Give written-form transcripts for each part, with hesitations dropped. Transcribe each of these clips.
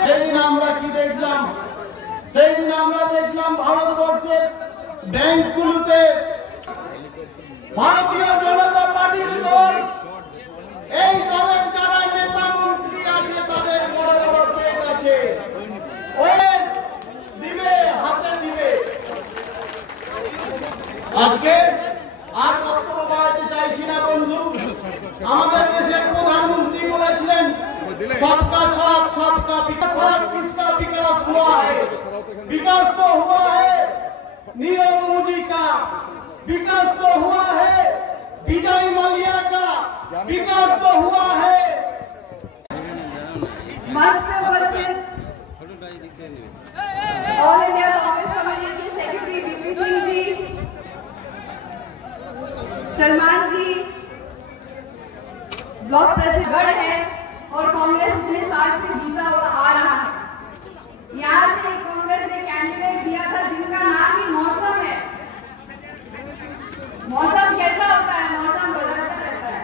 সেদিন আমরা কি দেখলাম? সেদিন আমরা দেখলাম ভারতবর্ষের ব্যাংকগুলোতে ভারতীয় জনতা পার্টির দল, এই দলের যারা নেতা মন্ত্রী আছে তাদের বড় বড় পেট আছে, দিবে হাতে দিবে। আজকে আর বক্তব্য বাড়াতে চাইছি না বন্ধু। আমাদের দেশের প্রধানমন্ত্রী বলেছিলেন सबका साथ सबका विकास, किसका विकास हुआ है? विकास तो हुआ है नीरव मोदी का, विकास तो हुआ है विजय माल्या का, विकास तो हुआ है। मंच पे उपस्थित ऑल इंडिया कांग्रेस कमेटी के सेक्रेटरी बीपी सिंह जी, सलमान जी, ब्लॉक प्रेसिडेंट है और कांग्रेस इतने साल से जीता हुआ आ रहा है। यहाँ से कांग्रेस ने कैंडिडेट दिया था जिनका नाम ही मौसम है। मौसम कैसा होता है? मौसम बदलता रहता है।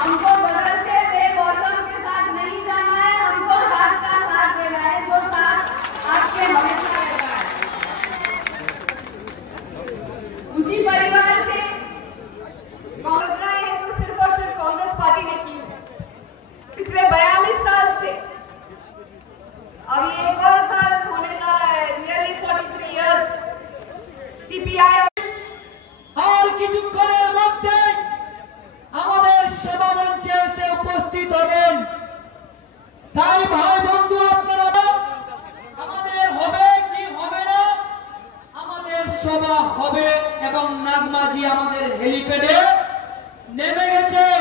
हमको बदलते हुए मौसम के साथ नहीं जाना है, हमको हाथ का साथ देना है, जो साथ आपके हमेशा रहता है। उसी परिवार से कांग्रेस पार्टी ने की पिछले 42 साल से। अब ये एक और साल होने जा रहा है, नियरली 43 इयर्स सीपीआई। আর কিছুক্ষণের মধ্যে আমাদের সেবা মঞ্চে এসে উপস্থিত হবেন। তাই ভাই বন্ধু আপনারা, আমাদের হবে কি হবে না, আমাদের সভা হবে এবং নাগমাজি আমাদের হেলিপ্যাডে নেমে গেছেন।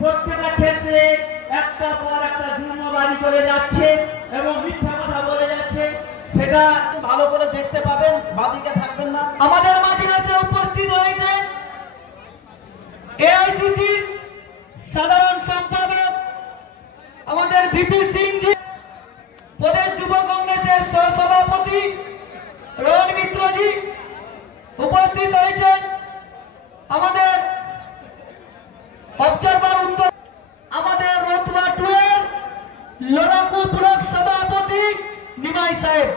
প্রত্যেকটা ক্ষেত্রে একটা পর একটা জুলুমবাজি করে যাচ্ছে এবং মিথ্যা কথা বলে যাচ্ছে, সেটা ভালো করে দেখতে পাবেন, বাদিকে থাকবেন না। আমাদের মাঝে এসে উপস্থিত হয়েছে এআইসিসি সাধারণ সম্পাদক আমাদের ভিপি সিং জি, প্রদেশ যুব কংগ্রেসের সহসভাপতি রোহন মিত্র জি উপস্থিত হয়েছেন। আমাদের অবজারভার উত্তর আমাদের রতুয়া 2 এর লড়াকু ব্লক সভাপতি নিমাই সাহেব।